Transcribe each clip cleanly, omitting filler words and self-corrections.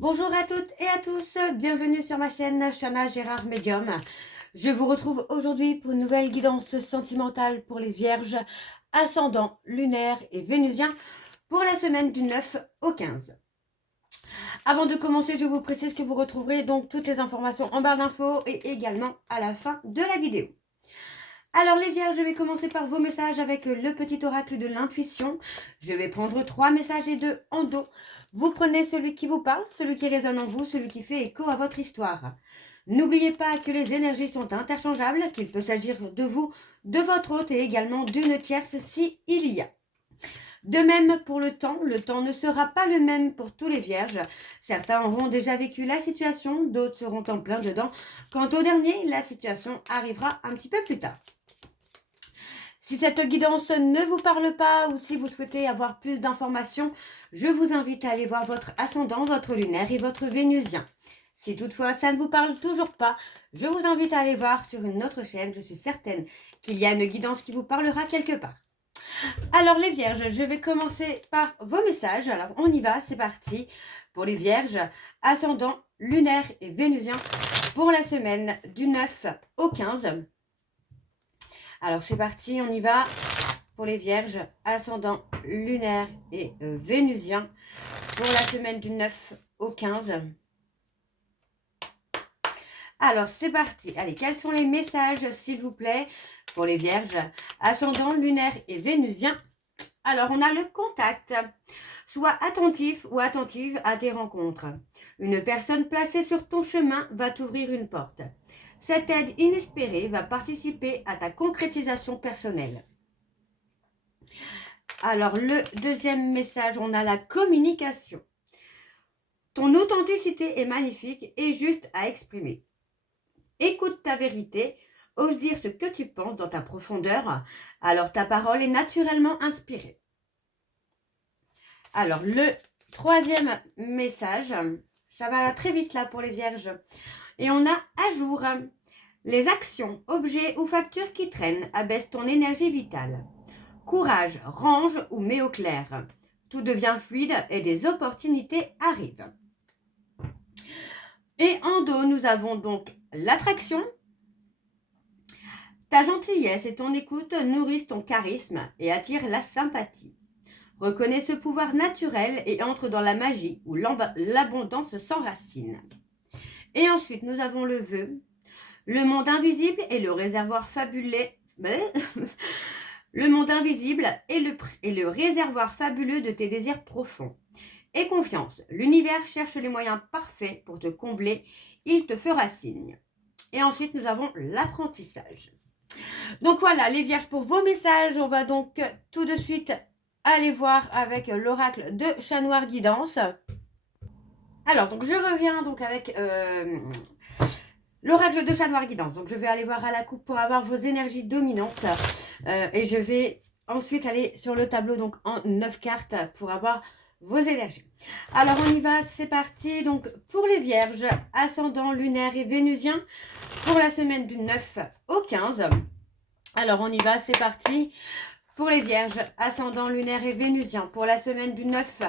Bonjour à toutes et à tous, bienvenue sur ma chaîne Chana Gérard Medium. Je vous retrouve aujourd'hui pour une nouvelle guidance sentimentale pour les vierges, ascendant, lunaire et vénusien pour la semaine du 9 au 15. Avant de commencer, je vous précise que vous retrouverez donc toutes les informations en barre d'infos et également à la fin de la vidéo. Alors les vierges, je vais commencer par vos messages avec le petit oracle de l'intuition. Je vais prendre 3 messages et 2 en dos. Vous prenez celui qui vous parle, celui qui résonne en vous, celui qui fait écho à votre histoire. N'oubliez pas que les énergies sont interchangeables, qu'il peut s'agir de vous, de votre hôte et également d'une tierce si il y a. De même pour le temps ne sera pas le même pour tous les vierges. Certains auront déjà vécu la situation, d'autres seront en plein dedans. Quant au dernier, la situation arrivera un petit peu plus tard. Si cette guidance ne vous parle pas ou si vous souhaitez avoir plus d'informations, je vous invite à aller voir votre ascendant, votre lunaire et votre vénusien. Si toutefois ça ne vous parle toujours pas, je vous invite à aller voir sur une autre chaîne. Je suis certaine qu'il y a une guidance qui vous parlera quelque part. Alors les vierges, je vais commencer par vos messages. Alors on y va, c'est parti. Pour les vierges, ascendant, lunaire et vénusien pour la semaine du 9 au 15. Alors c'est parti, on y va pour les vierges, ascendant, lunaire et vénusien pour la semaine du 9 au 15. Alors c'est parti, allez, quels sont les messages s'il vous plaît pour les vierges, ascendant, lunaire et vénusien? Alors on a le contact. Sois attentif ou attentive à tes rencontres. Une personne placée sur ton chemin va t'ouvrir une porte. Cette aide inespérée va participer à ta concrétisation personnelle. Alors, le deuxième message, on a la communication. Ton authenticité est magnifique et juste à exprimer. Écoute ta vérité, ose dire ce que tu penses dans ta profondeur, alors ta parole est naturellement inspirée. Alors, le troisième message, ça va très vite là pour les vierges. Et on a à jour. Les actions, objets ou factures qui traînent abaissent ton énergie vitale. Courage, range ou mets au clair. Tout devient fluide et des opportunités arrivent. Et en dos, nous avons donc l'attraction. Ta gentillesse et ton écoute nourrissent ton charisme et attirent la sympathie. Reconnais ce pouvoir naturel et entre dans la magie où l'abondance s'enracine. Et ensuite, nous avons le vœu. Le monde invisible est le réservoir fabuleux. Le monde invisible est le réservoir fabuleux de tes désirs profonds. Aie confiance, l'univers cherche les moyens parfaits pour te combler, il te fera signe. Et ensuite, nous avons l'apprentissage. Donc voilà, les vierges pour vos messages. On va donc tout de suite aller voir avec l'oracle de Chat Noir Guidance. Alors, donc je reviens donc avec l'oracle de Chat Noir Guidance. Donc je vais aller voir à la coupe pour avoir vos énergies dominantes. Et je vais ensuite aller sur le tableau donc en 9 cartes pour avoir vos énergies. Alors on y va, c'est parti. Donc pour les vierges, ascendant, lunaire et vénusien, pour la semaine du 9 au 15. Alors on y va, c'est parti. Pour les vierges, ascendant, lunaire et vénusien, pour la semaine du 9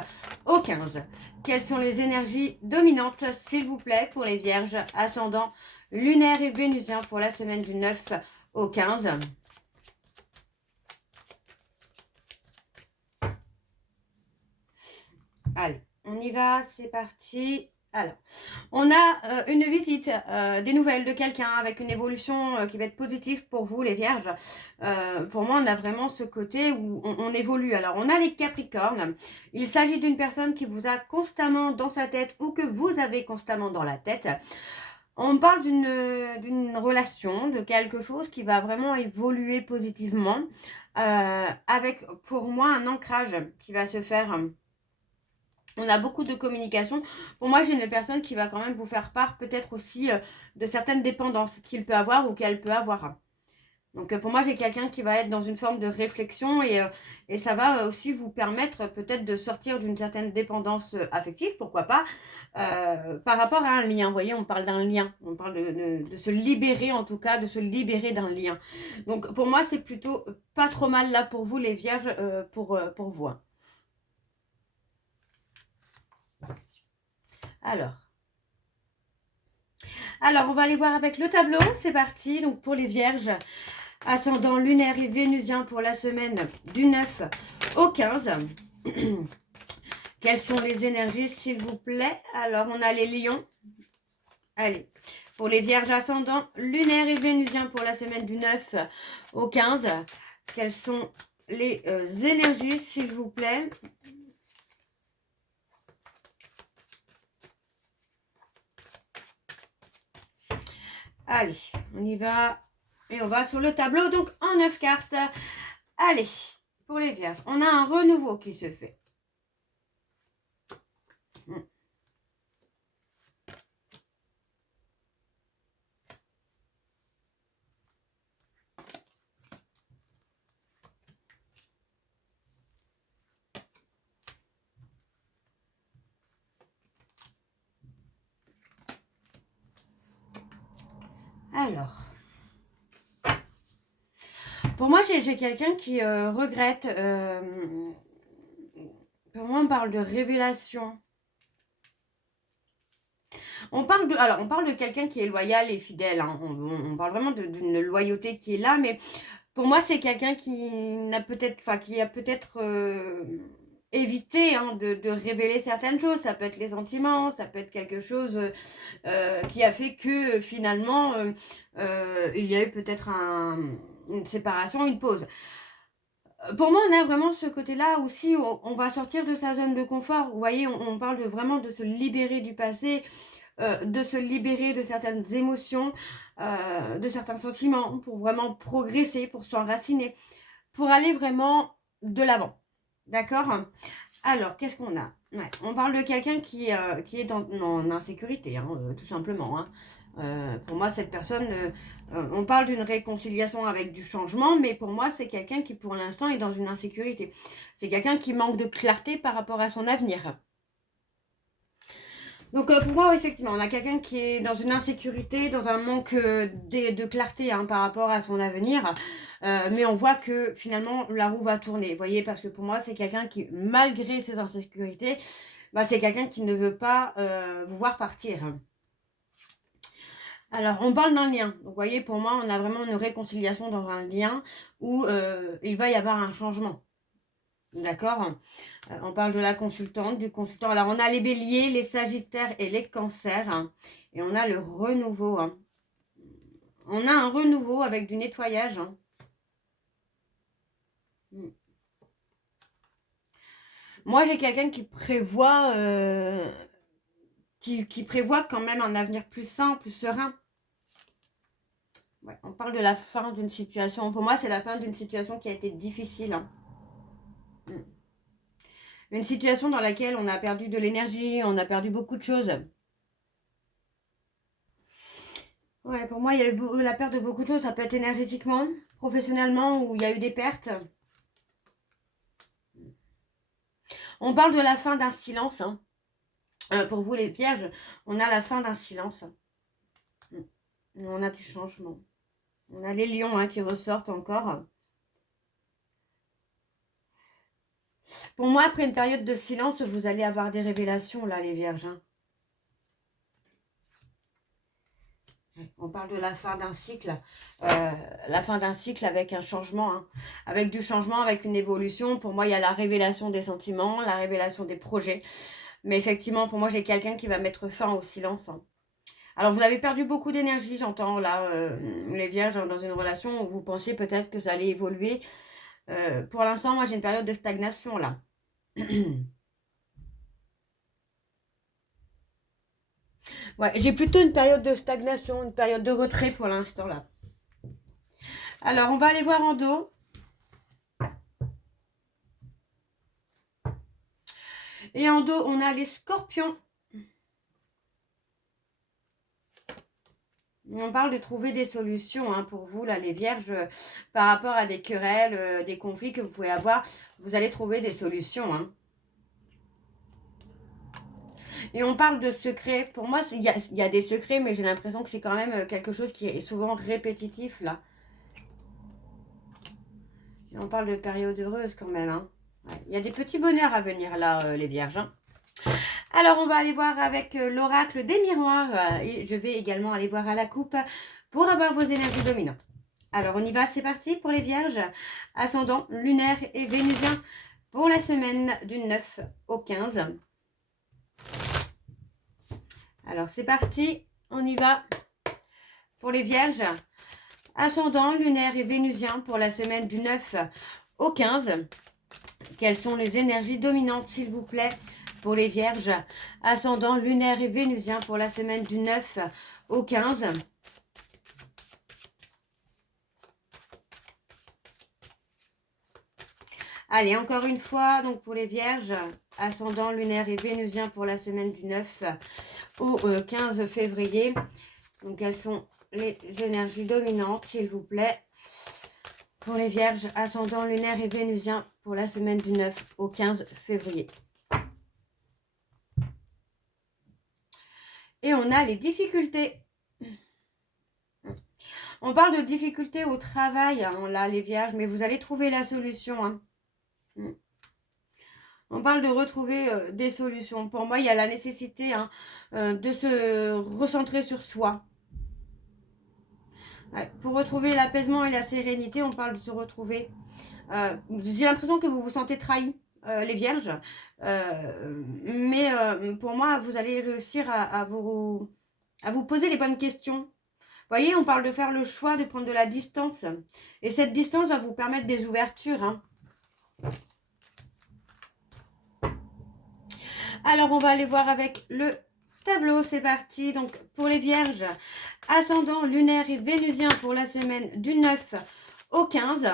au 15. Quelles sont les énergies dominantes, s'il vous plaît, pour les vierges, ascendant, lunaire et vénusien, pour la semaine du 9 au 15. Allez, on y va, c'est parti. Alors, on a une visite, des nouvelles de quelqu'un avec une évolution qui va être positive pour vous, les vierges. Pour moi, on a vraiment ce côté où on évolue. Alors, on a les capricornes. Il s'agit d'une personne qui vous a constamment dans sa tête ou que vous avez constamment dans la tête. On parle d'une relation, de quelque chose qui va vraiment évoluer positivement. Avec, pour moi, un ancrage qui va se faire. On a beaucoup de communication. Pour moi, j'ai une personne qui va quand même vous faire part peut-être aussi de certaines dépendances qu'il peut avoir ou qu'elle peut avoir. Donc pour moi, j'ai quelqu'un qui va être dans une forme de réflexion et ça va aussi vous permettre peut-être de sortir d'une certaine dépendance affective, pourquoi pas, par rapport à un lien. Vous voyez, on parle d'un lien. On parle de se libérer, en tout cas, de se libérer d'un lien. Donc pour moi, c'est plutôt pas trop mal là pour vous, les vierges, pour vous. Alors, on va aller voir avec le tableau. C'est parti. Donc, pour les vierges, ascendant lunaire et vénusien pour la semaine du 9 au 15. Quelles sont les énergies, s'il vous plaît? Alors, on a les lions. Allez, pour les vierges ascendants lunaire et vénusien pour la semaine du 9 au 15. Quelles sont les énergies, s'il vous plaît? Allez, on y va. Et on va sur le tableau, donc en 9 cartes. Allez, pour les vierges, on a un renouveau qui se fait. Alors, pour moi, j'ai quelqu'un qui regrette. Pour moi, on parle de révélation. On parle de quelqu'un qui est loyal et fidèle. Hein. On parle vraiment d'une loyauté qui est là, mais pour moi, c'est quelqu'un qui a peut-être évité hein, de révéler certaines choses. Ça peut être les sentiments, ça peut être quelque chose qui a fait que finalement, il y a eu peut-être une séparation, une pause. Pour moi, on a vraiment ce côté-là aussi, où on va sortir de sa zone de confort. Vous voyez, on parle vraiment de se libérer du passé, de se libérer de certaines émotions, de certains sentiments, pour vraiment progresser, pour s'enraciner, pour aller vraiment de l'avant. D'accord? Alors, qu'est-ce qu'on a? Ouais, on parle de quelqu'un qui est en insécurité, hein, tout simplement. Hein. Pour moi, cette personne, on parle d'une réconciliation avec du changement, mais pour moi, c'est quelqu'un qui, pour l'instant, est dans une insécurité. C'est quelqu'un qui manque de clarté par rapport à son avenir. Donc, pour moi, effectivement, on a quelqu'un qui est dans une insécurité, dans un manque de clarté hein, par rapport à son avenir. Mais on voit que finalement, la roue va tourner. Vous voyez, parce que pour moi, c'est quelqu'un qui, malgré ses insécurités, bah, c'est quelqu'un qui ne veut pas vous voir partir. Alors, on parle d'un lien. Donc, vous voyez, pour moi, on a vraiment une réconciliation dans un lien où il va y avoir un changement. D'accord? On parle de la consultante, du consultant. Alors, on a les béliers, les sagittaires et les cancers. Hein, et on a le renouveau. Hein. On a un renouveau avec du nettoyage. Hein. Moi, j'ai quelqu'un qui prévoit... qui prévoit quand même un avenir plus sain, plus serein. Ouais, on parle de la fin d'une situation. Pour moi, c'est la fin d'une situation qui a été difficile. Hein. Une situation dans laquelle on a perdu de l'énergie, on a perdu beaucoup de choses. Ouais, pour moi, il y a eu la perte de beaucoup de choses. Ça peut être énergétiquement, professionnellement, où il y a eu des pertes. On parle de la fin d'un silence. Hein. Pour vous, les vierges, on a la fin d'un silence. On a du changement. On a les lions hein, qui ressortent encore. Pour moi, après une période de silence, vous allez avoir des révélations, là, les vierges. Hein. On parle de la fin d'un cycle. La fin d'un cycle avec un changement. Hein. Avec du changement, avec une évolution. Pour moi, il y a la révélation des sentiments, la révélation des projets. Mais effectivement, pour moi, j'ai quelqu'un qui va mettre fin au silence. Hein. Alors, vous avez perdu beaucoup d'énergie, j'entends, là, les vierges, dans une relation où vous pensiez peut-être que ça allait évoluer. Pour l'instant, moi, j'ai une période de stagnation, là. Ouais, j'ai plutôt une période de stagnation, une période de retrait pour l'instant, là. Alors, on va aller voir en dos. Et en dos, on a les scorpions. On parle de trouver des solutions hein, pour vous, là, les vierges, par rapport à des querelles, des conflits que vous pouvez avoir. Vous allez trouver des solutions. Hein. Et on parle de secrets. Pour moi, il y a des secrets, mais j'ai l'impression que c'est quand même quelque chose qui est souvent répétitif, là. Et on parle de période heureuse, quand même. Hein. Ouais. Il y a des petits bonheurs à venir, là, les vierges. Hein. Alors, on va aller voir avec l'oracle des miroirs. Et je vais également aller voir à la coupe pour avoir vos énergies dominantes. Alors, on y va, c'est parti pour les vierges. Ascendant, lunaire et vénusien pour la semaine du 9 au 15. Alors, c'est parti, on y va pour les vierges. Ascendant, lunaire et vénusien pour la semaine du 9 au 15. Quelles sont les énergies dominantes, s'il vous plaît, pour les vierges? Ascendant, lunaire et vénusien pour la semaine du 9 au 15. Allez, encore une fois, donc pour les vierges, ascendant, lunaire et vénusien pour la semaine du 9 au 15 février. Donc, quelles sont les énergies dominantes, s'il vous plaît, pour les vierges, ascendant, lunaire et vénusien pour la semaine du 9 au 15 février. Et on a les difficultés. On parle de difficultés au travail, hein, là, les vierges, mais vous allez trouver la solution. Hein. On parle de retrouver des solutions. Pour moi, il y a la nécessité de se recentrer sur soi. Ouais, pour retrouver l'apaisement et la sérénité, on parle de se retrouver. J'ai l'impression que vous vous sentez trahi, les vierges. Mais pour moi, vous allez réussir à vous poser les bonnes questions. Vous voyez, on parle de faire le choix de prendre de la distance. Et cette distance va vous permettre des ouvertures. Hein. Alors, on va aller voir avec le tableau. C'est parti. Donc, pour les vierges, ascendant, lunaire et vénusien pour la semaine du 9 au 15.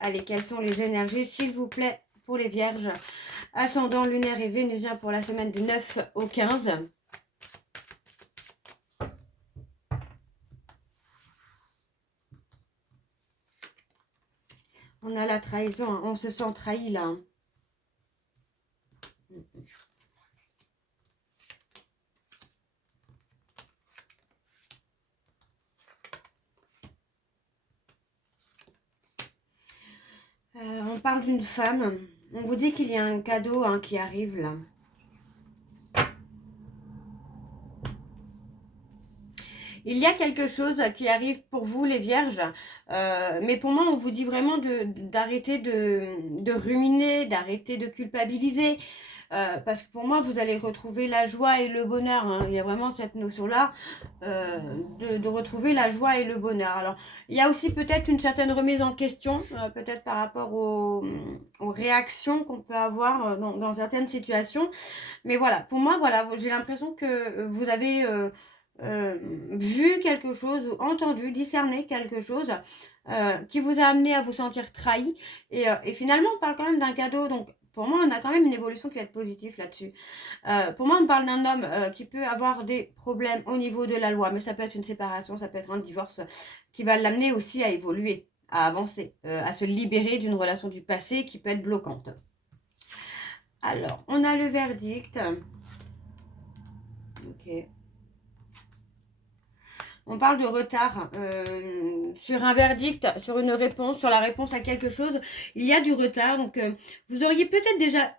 Allez, quelles sont les énergies, s'il vous plaît, pour les vierges? Ascendant, lunaire et vénusien pour la semaine du 9 au 15. On a la trahison, hein. On se sent trahi là. Hein. On parle d'une femme. On vous dit qu'il y a un cadeau qui arrive là. Il y a quelque chose qui arrive pour vous, les vierges. Mais pour moi, on vous dit vraiment d'arrêter de ruminer, d'arrêter de culpabiliser. Parce que pour moi, vous allez retrouver la joie et le bonheur. Hein. Il y a vraiment cette notion-là de retrouver la joie et le bonheur. Alors, il y a aussi peut-être une certaine remise en question, peut-être par rapport aux réactions qu'on peut avoir dans certaines situations. Mais voilà, pour moi, voilà, j'ai l'impression que vous avez vu quelque chose ou entendu, discerné quelque chose qui vous a amené à vous sentir trahi. Et finalement, on parle quand même d'un cadeau. Donc, pour moi, on a quand même une évolution qui va être positive là-dessus. Pour moi, on parle d'un homme qui peut avoir des problèmes au niveau de la loi. Mais ça peut être une séparation, ça peut être un divorce qui va l'amener aussi à évoluer, à avancer, à se libérer d'une relation du passé qui peut être bloquante. Alors, on a le verdict. Ok. On parle de retard sur un verdict, sur une réponse, sur la réponse à quelque chose. Il y a du retard. Donc, vous auriez peut-être déjà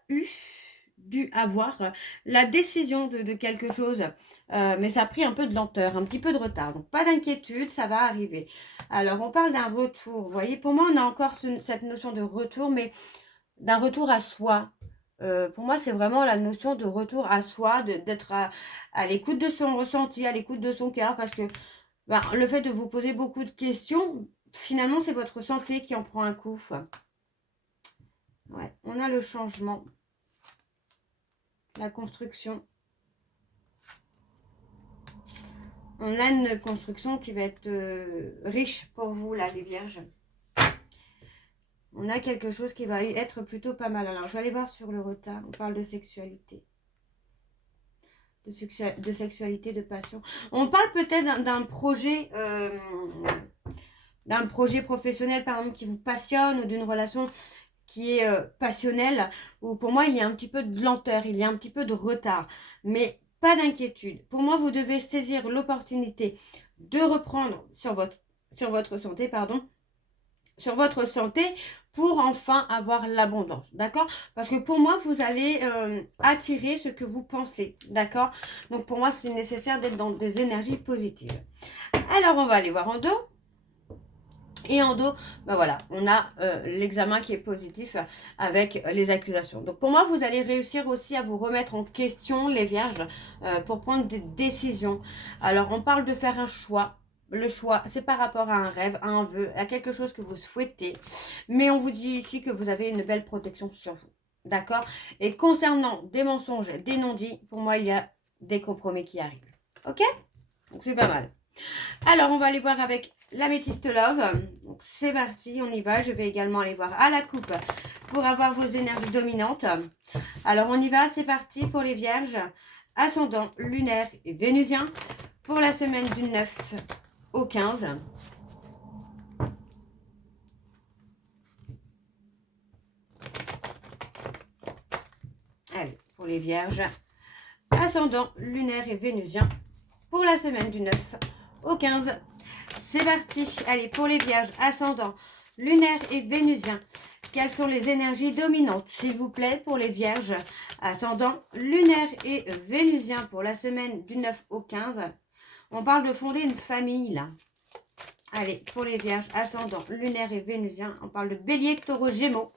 dû avoir la décision de quelque chose. Mais ça a pris un peu de lenteur, un petit peu de retard. Donc, pas d'inquiétude, ça va arriver. Alors, on parle d'un retour. Vous voyez, pour moi, on a encore cette notion de retour, mais d'un retour à soi. Pour moi, c'est vraiment la notion de retour à soi, d'être à l'écoute de son ressenti, à l'écoute de son cœur, parce que le fait de vous poser beaucoup de questions, finalement, c'est votre santé qui en prend un coup. Ouais, on a le changement, la construction. On a une construction qui va être riche pour vous, là, les vierges. On a quelque chose qui va être plutôt pas mal. Alors, je vais aller voir sur le retard. On parle de sexualité. De sexualité, de passion. On parle peut-être d'un projet professionnel, par exemple, qui vous passionne, ou d'une relation qui est passionnelle, où pour moi, il y a un petit peu de lenteur, il y a un petit peu de retard. Mais pas d'inquiétude. Pour moi, vous devez saisir l'opportunité de reprendre sur votre santé, sur votre santé pour enfin avoir l'abondance, d'accord? Parce que pour moi, vous allez attirer ce que vous pensez, d'accord? Donc pour moi, c'est nécessaire d'être dans des énergies positives. Alors, on va aller voir en dos. Et en dos, ben voilà, on a l'examen qui est positif avec les accusations. Donc pour moi, vous allez réussir aussi à vous remettre en question, les vierges, pour prendre des décisions. Alors, on parle de faire un choix. Le choix, c'est par rapport à un rêve, à un vœu, à quelque chose que vous souhaitez. Mais on vous dit ici que vous avez une belle protection sur vous. D'accord? Et concernant des mensonges, des non-dits, pour moi, il y a des compromis qui arrivent. Ok? Donc c'est pas mal. Alors, on va aller voir avec l'améthyste love. Donc, c'est parti, on y va. Je vais également aller voir à la coupe pour avoir vos énergies dominantes. Alors, on y va, c'est parti pour les vierges. Ascendant, lunaire et vénusien pour la semaine du 9 au 15. Allez, pour les vierges. Ascendant, lunaire et vénusien pour la semaine du 9 au 15. C'est parti. Allez, pour les vierges, ascendant, lunaire et vénusien. Quelles sont les énergies dominantes, s'il vous plaît, pour les vierges, ascendant, lunaire et vénusien pour la semaine du 9 au 15. On parle de fonder une famille, là. Allez, pour les vierges, ascendant, lunaire et vénusien. On parle de bélier, taureau, gémeaux,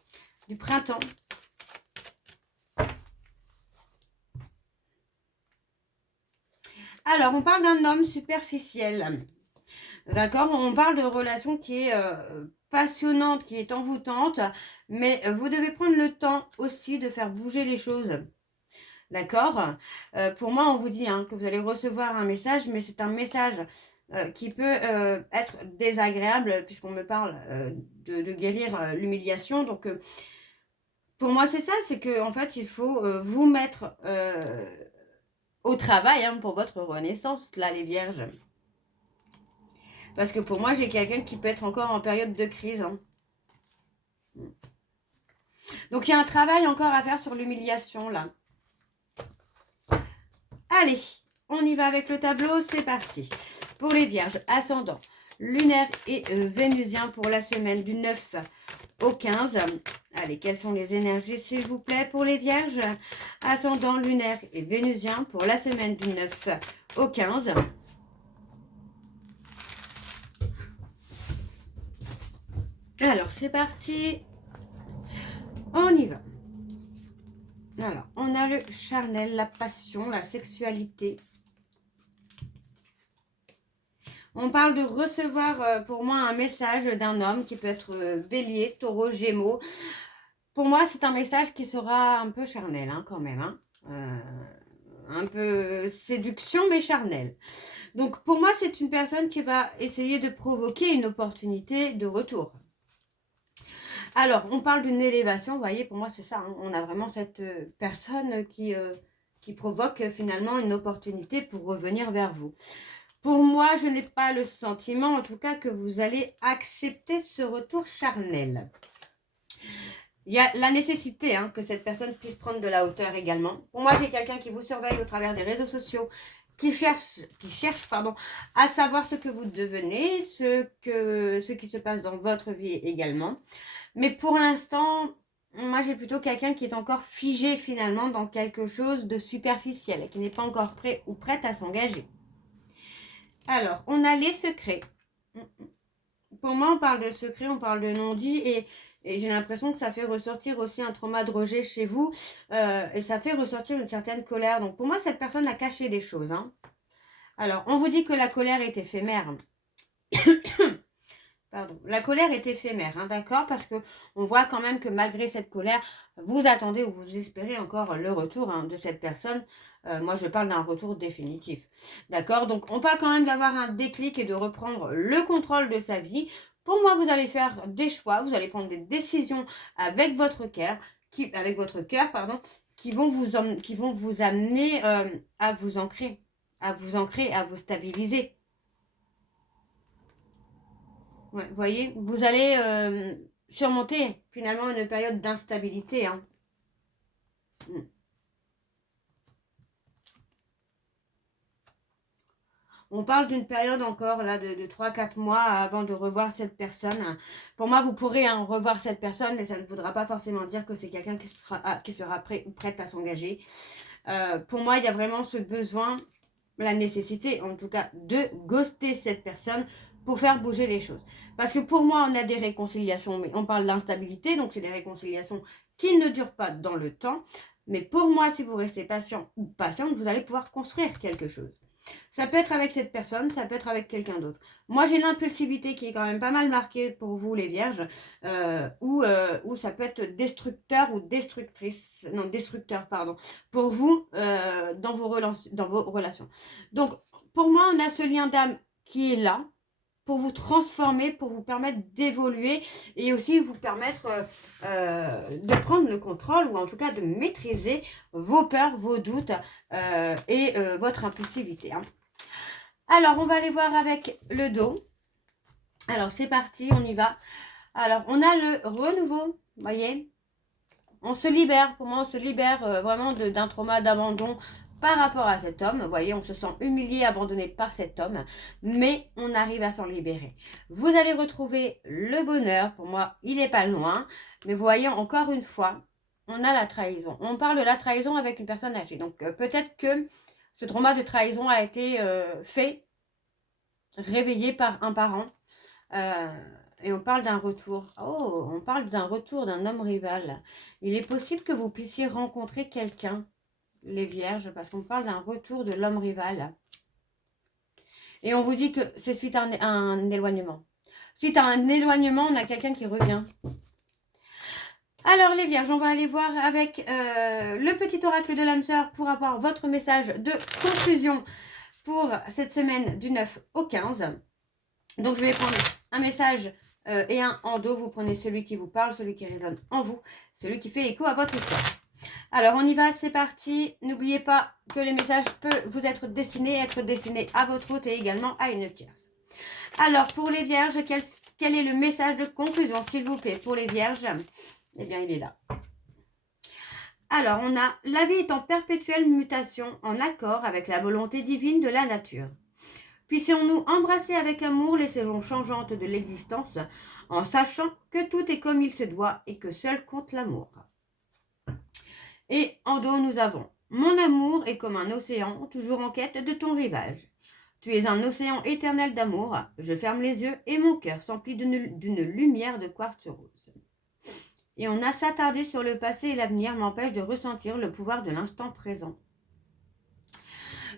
du printemps. Alors, on parle d'un homme superficiel. D'accord? On parle de relation qui est passionnante, qui est envoûtante, mais vous devez prendre le temps aussi de faire bouger les choses. D'accord? Pour moi, on vous dit que vous allez recevoir un message, mais c'est un message qui peut être désagréable, puisqu'on me parle de guérir l'humiliation. Donc, pour moi, c'est ça, c'est qu'en fait, il faut vous mettre au travail pour votre renaissance, là, les vierges. Parce que pour moi, j'ai quelqu'un qui peut être encore en période de crise. Donc, il y a un travail encore à faire sur l'humiliation, là. Allez, on y va avec le tableau, c'est parti. Pour les vierges, ascendant, lunaire et vénusien pour la semaine du 9 au 15. Allez, quelles sont les énergies, s'il vous plaît, pour les vierges? Ascendant, lunaire et vénusien pour la semaine du 9 au 15. Alors, c'est parti. On y va. Alors, on a le charnel, la passion, la sexualité. On parle de recevoir pour moi un message d'un homme qui peut être bélier, taureau, gémeaux. Pour moi, c'est un message qui sera un peu charnel quand même. Un peu séduction, mais charnel. Donc, pour moi, c'est une personne qui va essayer de provoquer une opportunité de retour. Alors, on parle d'une élévation, vous voyez, pour moi, c'est ça. On a vraiment cette personne qui provoque finalement une opportunité pour revenir vers vous. Pour moi, je n'ai pas le sentiment, en tout cas, que vous allez accepter ce retour charnel. Il y a la nécessité que cette personne puisse prendre de la hauteur également. Pour moi, j'ai quelqu'un qui vous surveille au travers des réseaux sociaux, qui cherche à savoir ce que vous devenez, ce qui se passe dans votre vie également. Mais pour l'instant, moi, j'ai plutôt quelqu'un qui est encore figé finalement dans quelque chose de superficiel et qui n'est pas encore prêt ou prête à s'engager. Alors, on a les secrets. Pour moi, on parle de secrets, on parle de non-dit et j'ai l'impression que ça fait ressortir aussi un trauma de rejet chez vous et ça fait ressortir une certaine colère. Donc, pour moi, cette personne a caché des choses. Alors, on vous dit que la colère est éphémère. Pardon. La colère est éphémère, d'accord? Parce que on voit quand même que malgré cette colère, vous attendez ou vous espérez encore le retour de cette personne. Moi, je parle d'un retour définitif, d'accord? Donc, on parle quand même d'avoir un déclic et de reprendre le contrôle de sa vie. Pour moi, vous allez faire des choix, vous allez prendre des décisions avec votre cœur, qui vont vous amener à vous ancrer, à vous stabiliser. Ouais, vous voyez, vous allez surmonter finalement une période d'instabilité. On parle d'une période encore là de 3-4 mois avant de revoir cette personne. Pour moi, vous pourrez revoir cette personne, mais ça ne voudra pas forcément dire que c'est quelqu'un qui sera prêt ou prête à s'engager. Pour moi, il y a vraiment ce besoin, la nécessité en tout cas, de ghoster cette personne pour faire bouger les choses. Parce que pour moi, on a des réconciliations, mais on parle d'instabilité, donc c'est des réconciliations qui ne durent pas dans le temps. Mais pour moi, si vous restez patient ou patiente, vous allez pouvoir construire quelque chose. Ça peut être avec cette personne, ça peut être avec quelqu'un d'autre. Moi, j'ai l'impulsivité qui est quand même pas mal marquée pour vous, les vierges, ou ça peut être destructeur ou destructrice, non, destructeur, pardon, pour vous dans vos relations. Donc, pour moi, on a ce lien d'âme qui est là, pour vous transformer, pour vous permettre d'évoluer et aussi vous permettre de prendre le contrôle ou en tout cas de maîtriser vos peurs, vos doutes et votre impulsivité. Alors, on va aller voir avec le dos. Alors, c'est parti, on y va. Alors, on a le renouveau, vous voyez. On se libère, pour moi, on se libère vraiment d'un trauma d'abandon par rapport à cet homme. Vous voyez, on se sent humilié, abandonné par cet homme, mais on arrive à s'en libérer. Vous allez retrouver le bonheur. Pour moi, il n'est pas loin. Mais vous voyez, encore une fois, on a la trahison. On parle de la trahison avec une personne âgée. Donc, peut-être que ce trauma de trahison a été réveillé par un parent. Et on parle d'un retour. Oh, on parle d'un retour d'un homme rival. Il est possible que vous puissiez rencontrer quelqu'un, les vierges, parce qu'on parle d'un retour de l'homme rival. Et on vous dit que c'est suite à un éloignement. Suite à un éloignement, on a quelqu'un qui revient. Alors les vierges, on va aller voir avec le petit oracle de l'âme sœur pour avoir votre message de conclusion pour cette semaine du 9 au 15. Donc je vais prendre un message et un en dos. Vous prenez celui qui vous parle, celui qui résonne en vous, celui qui fait écho à votre histoire. Alors on y va, c'est parti. N'oubliez pas que les messages peuvent vous être destinés à votre hôte et également à une tierce. Alors pour les vierges, quel est le message de conclusion s'il vous plaît pour les vierges? Eh bien il est là. Alors on a la vie est en perpétuelle mutation en accord avec la volonté divine de la nature. Puissions-nous embrasser avec amour les saisons changeantes de l'existence, en sachant que tout est comme il se doit et que seul compte l'amour. Et en dos, nous avons « Mon amour est comme un océan, toujours en quête de ton rivage. Tu es un océan éternel d'amour, je ferme les yeux et mon cœur s'emplit d'une lumière de quartz rose. » Et on a s'attarder sur le passé et l'avenir m'empêche de ressentir le pouvoir de l'instant présent.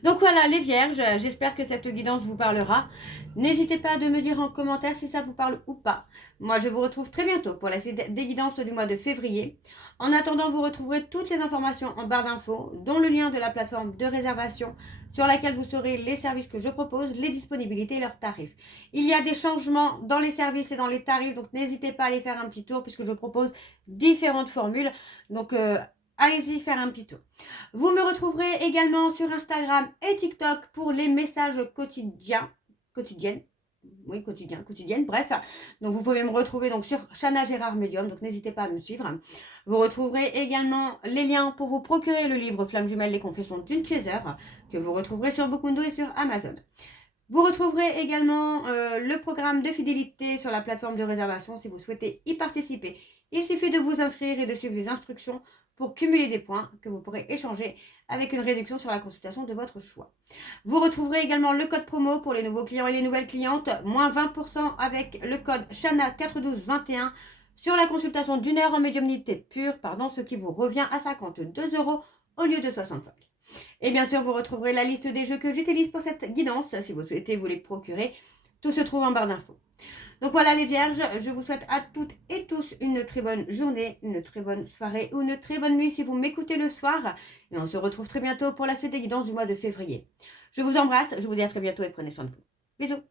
Donc voilà les vierges, j'espère que cette guidance vous parlera. N'hésitez pas à me dire en commentaire si ça vous parle ou pas. Moi je vous retrouve très bientôt pour la suite des guidances du mois de février. En attendant, vous retrouverez toutes les informations en barre d'infos, dont le lien de la plateforme de réservation sur laquelle vous saurez les services que je propose, les disponibilités et leurs tarifs. Il y a des changements dans les services et dans les tarifs, donc n'hésitez pas à aller faire un petit tour puisque je propose différentes formules. Donc allez-y faire un petit tour. Vous me retrouverez également sur Instagram et TikTok pour les messages quotidiennes, bref. Donc vous pouvez me retrouver donc sur Chana Gérard Medium, donc n'hésitez pas à me suivre. Vous retrouverez également les liens pour vous procurer le livre Flamme Jumelle, les confessions d'une chaser, que vous retrouverez sur Bookundo et sur Amazon. Vous retrouverez également le programme de fidélité sur la plateforme de réservation si vous souhaitez y participer. Il suffit de vous inscrire et de suivre les instructions pour cumuler des points que vous pourrez échanger avec une réduction sur la consultation de votre choix. Vous retrouverez également le code promo pour les nouveaux clients et les nouvelles clientes, moins 20% avec le code CHANA41221 sur la consultation d'une heure en médiumnité pure, ce qui vous revient à 52 € au lieu de 65. Et bien sûr, vous retrouverez la liste des jeux que j'utilise pour cette guidance, si vous souhaitez vous les procurer. Tout se trouve en barre d'infos. Donc voilà les vierges, je vous souhaite à toutes et tous une très bonne journée, une très bonne soirée ou une très bonne nuit si vous m'écoutez le soir. Et on se retrouve très bientôt pour la suite des guidances du mois de février. Je vous embrasse, je vous dis à très bientôt et prenez soin de vous. Bisous.